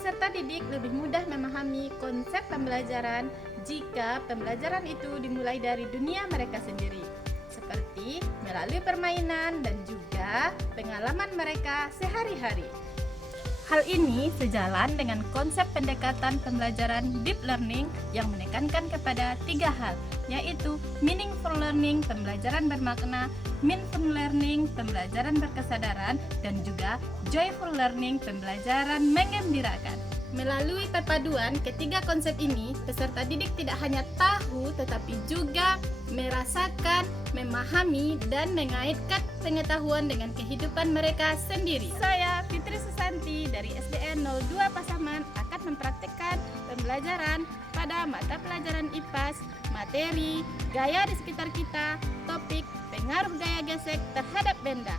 peserta didik lebih mudah memahami konsep pembelajaran jika pembelajaran itu dimulai dari dunia mereka sendiri, seperti melalui permainan dan juga pengalaman mereka sehari-hari. Hal ini sejalan dengan konsep pendekatan pembelajaran deep learning yang menekankan kepada 3 hal, yaitu meaningful learning, pembelajaran bermakna, mindful learning, pembelajaran berkesadaran, dan juga joyful learning, pembelajaran menggembirakan. Melalui perpaduan ketiga konsep ini, peserta didik tidak hanya tahu tetapi juga merasakan, memahami, dan mengaitkan pengetahuan dengan kehidupan mereka sendiri. Saya Fitri Susanti dari SDN 02 Pasaman akan mempraktikkan pembelajaran pada mata pelajaran IPAS, materi gaya di sekitar kita, topik pengaruh gaya gesek terhadap benda.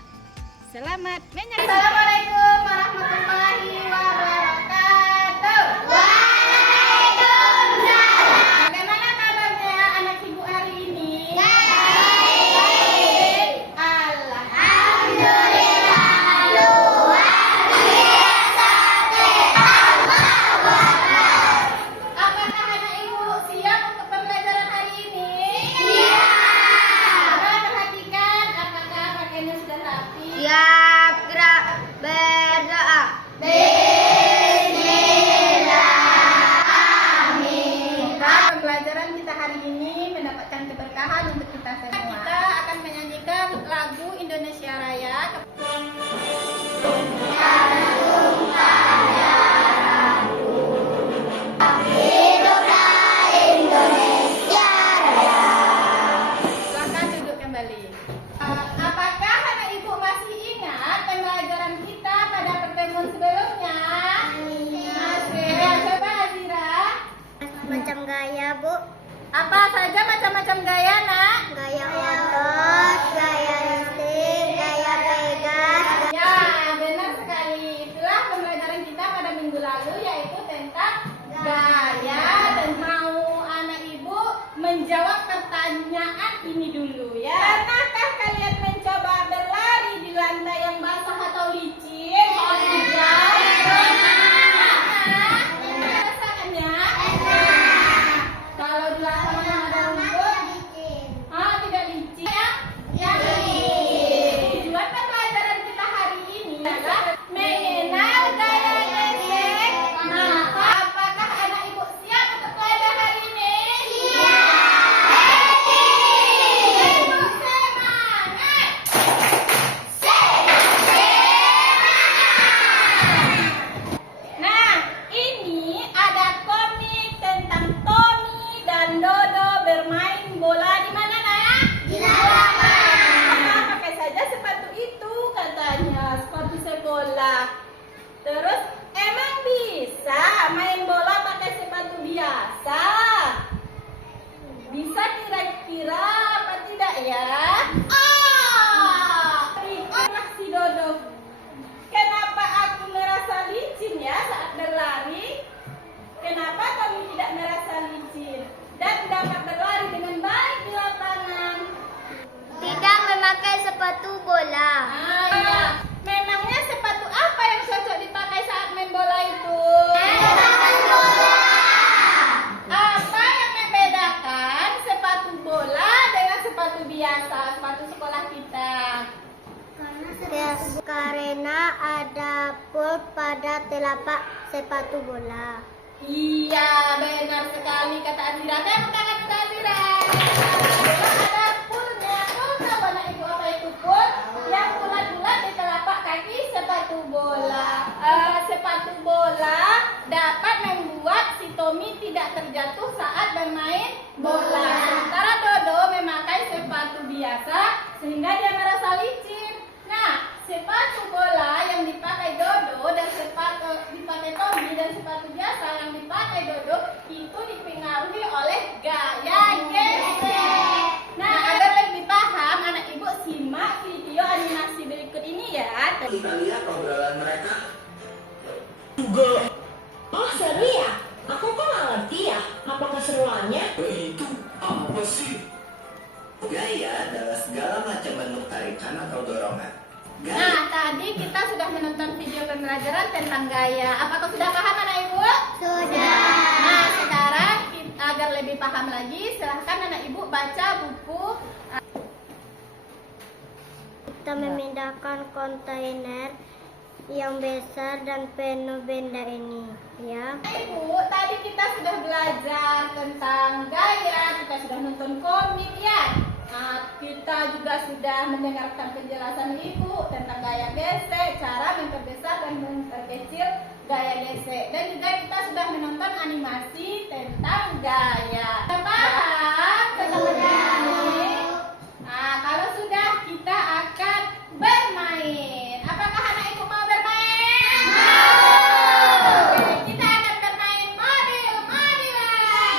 Selamat menyaksikan. Assalamualaikum warahmatullahi wabarakatuh. Waalaikumsalam. Bagaimana kabarnya anak ibu hari ini? Baik. Alhamdulillah. Luar biasa. Apakah anak ibu siap untuk pembelajaran hari ini? Siap. Coba perhatikan apakah pakaiannya sudah rapi? Siap, gerak, berdoa. Pembelajaran kita hari ini mendapatkan keberkahan untuk kita semua. Kita akan menyanyikan lagu Indonesia Raya. Hiduplah Indonesia Raya. Silakan duduk kembali. Apakah anak ibu masih ingat pembelajaran kita pada pertemuan sebelumnya? Masih. Coba Azira. Macam gaya, Bu. Apa saja macam-macam gaya, Nak? Gaya otot, gaya listing, gaya pegas. Ya, benar sekali. Itulah pembelajaran kita pada minggu lalu, yaitu tentang gaya. Dan mau anak ibu menjawab pertanyaan ini dulu ya. Pernahkah kalian mencoba berlari di lantai yang basah atau licin? Kalau tidak, perasaannya? Kalau di lapangan ada rumput, tidak licin ya? Ya, tujuan pembelajaran kita hari ini adalah mengenal gaya gesek. Maka apakah anak ibu siap untuk belajar hari ini? Siap. Ibu semangat. Nah, ini ada komik tentang Tommy dan Dodo bermain bola di mana, Nak? Di lapangan. Pakai saja sepatu itu katanya, sepatu sekolah. Terus emang bisa main bola pakai sepatu biasa? Bisa kira-kira apa tidak ya? Pikirlah si Dodo. Kenapa aku merasa licin ya saat berlari? Kenapa kami tidak merasa licin dan dapat berlari dengan baik di lapangan? Tidak memakai sepatu bola. Iya. Memangnya sepatu apa yang cocok dipakai saat main bola itu? Sepatu bola. Apa yang membedakan sepatu bola dengan sepatu biasa, sepatu sekolah kita? Karena ada bol pada telapak sepatu bola. Iya, benar sekali kata Azira. Tepuk tangan untuk Azira. Ada pulnya. Kau tahu anak ibu apa itu pul? Yang bulat-bulat di telapak kaki sepatu bola. Sepatu bola dapat membuat si Tommy tidak terjatuh saat bermain bola. Sementara Dodo memakai sepatu biasa sehingga dia merasa licin. Nah, sepatu bola yang dipakai Dodo dan sepatu dipakai Tommy dan sepatu biasa yang dipakai Dodo itu dipengaruhi oleh gaya gesek. Nah, agar lebih paham, anak ibu simak video animasi berikut ini ya. Kita lihat obrolan mereka. Juga. Oh seru ya? Aku kok nggak ngerti ya. Apa keseruannya? Itu apa sih? Gaya adalah segala macam bentuk tarikan atau dorongan. Nah, tadi kita sudah menonton video pembelajaran tentang gaya. Apakah sudah paham anak Sudah. Nah, sekarang agar lebih paham lagi, silahkan anak ibu baca buku. Kita memindahkan kontainer yang besar dan penuh benda ini, ya. Ibu, tadi kita sudah belajar tentang gaya, kita sudah nonton komik ya. Nah, kita juga sudah mendengarkan penjelasan ibu tentang gaya gesek, cara memperbesar dan memperkecil gaya gesek. Dan juga kita sudah menonton animasi tentang gaya. Sudah paham tentang ini? Nah, kalau sudah, kita akan bermain. Apakah anak ibu mau bermain? Oke, kita akan bermain mobil-mobilan.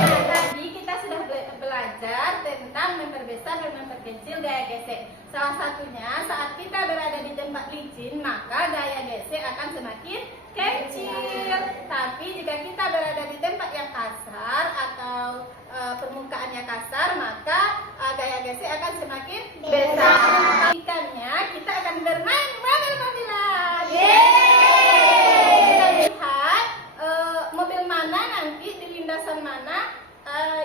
Nah, tadi kita sudah belajar tentang memperbesar dan memperkecil gaya gesek. Salah satunya saat kita berada di tempat licin, maka gaya gesek akan semakin kecil. Tapi jika kita berada di tempat yang kasar atau permukaannya kasar, maka gaya gesek akan semakin besar. Ikannya kita akan bermain mobil-mobilan. Kita lihat mobil mana nanti di lintasan mana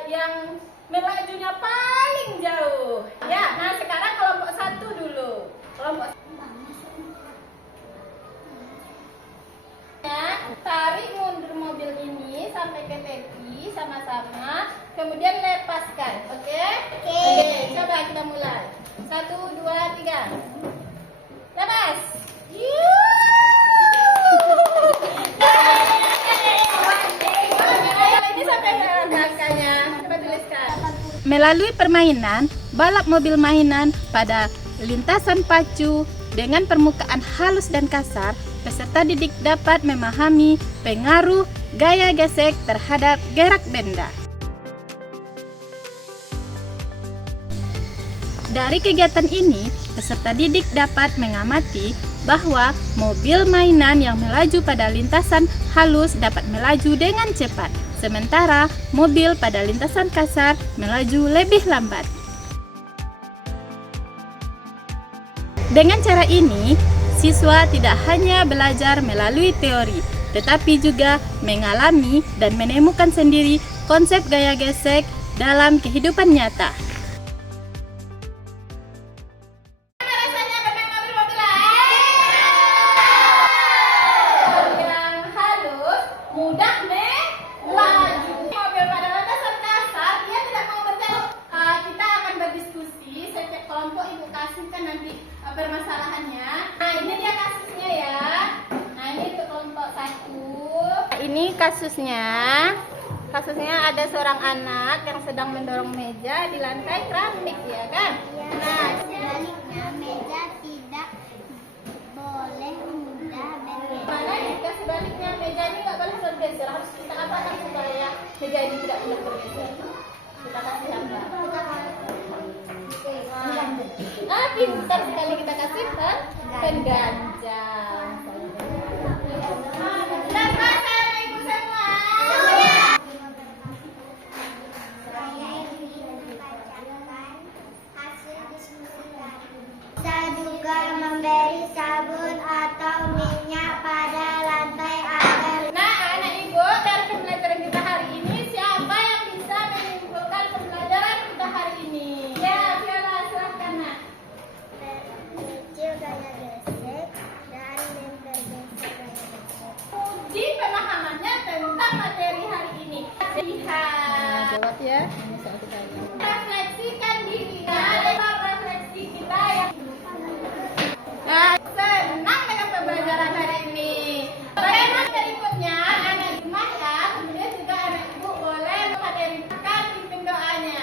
yang melajunya paling jauh. Ya, nah sekarang kelompok 1 dulu. Kelompok tarik mundur mobil ini sampai ke tepi sama-sama, kemudian lepaskan. Oke? Oke, coba kita mulai. 1, 2, 3. Lepas. Ini sampai ke belakangnya. Coba tuliskan. Melalui permainan, balap mobil mainan pada lintasan pacu dengan permukaan halus dan kasar, peserta didik dapat memahami pengaruh gaya gesek terhadap gerak benda. Dari kegiatan ini, peserta didik dapat mengamati bahwa mobil mainan yang melaju pada lintasan halus dapat melaju dengan cepat, sementara mobil pada lintasan kasar melaju lebih lambat. Dengan cara ini, siswa tidak hanya belajar melalui teori, tetapi juga mengalami dan menemukan sendiri konsep gaya gesek dalam kehidupan nyata. Rasanya bermain mobil-mobilan? Yang halus, mudah melaju. Mobil pada landasan kasar, dia tidak mau berjalan. Kita akan berdiskusi, setiap kelompok ibu kasihkan nanti permasalahannya. Nah, ini dia kasusnya ya. Nah, ini untuk kelompok 1. Ini kasusnya. Kasusnya ada seorang anak yang sedang mendorong meja di lantai keramik, ya kan? Nah, Sebaliknya, meja tidak boleh mudah bergeser. mana jika sebaliknya meja ini nggak boleh bergeser, harus kita apakan supaya meja ini tidak boleh bergeser? Kita kasih gambar. Pintar sekali, kita kasih pengganjal. Dan masa ibu semua. Bisa juga memberi sabun atau minyak pada lantai agar Nah, anak ibu, dari pembelajaran kita hari ini, siapa yang bisa menyimpulkan pembelajaran kita hari ini? Ya, Viola, silahkan nak. kecil gaya gesek dan mempergeser gaya gesek. Uji pemahamannya tentang materi hari ini. Lihat. Jawab ya. Refleksikan diri kita, refleksi kita yang senang dengan pembelajaran hari ini. Bagaimana berikutnya, anak ibu ya, kemudian juga anak ibu boleh menghadirkan pimpin doanya.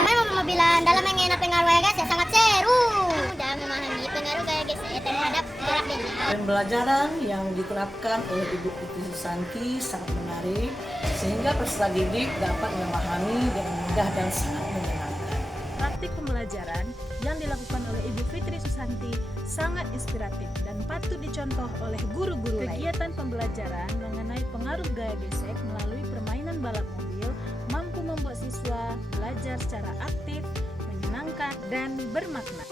Main mobil-mobilan dalam mengenal pengaruh gaya gesek sangat seru. Mudah memahami pengaruh gaya gesek terhadap gerak benda. Pembelajaran yang diterapkan oleh Ibu Fitri Susanti sangat menarik sehingga peserta didik dapat memahami dengan mudah dan sangat menyenangkan. Praktik pembelajaran yang dilakukan oleh Ibu Fitri Susanti sangat inspiratif dan patut dicontoh oleh guru-guru lain. Kegiatan pembelajaran mengenai pengaruh gaya gesek melalui permainan balap mobil mampu membuat siswa belajar secara aktif, menyenangkan, dan bermakna.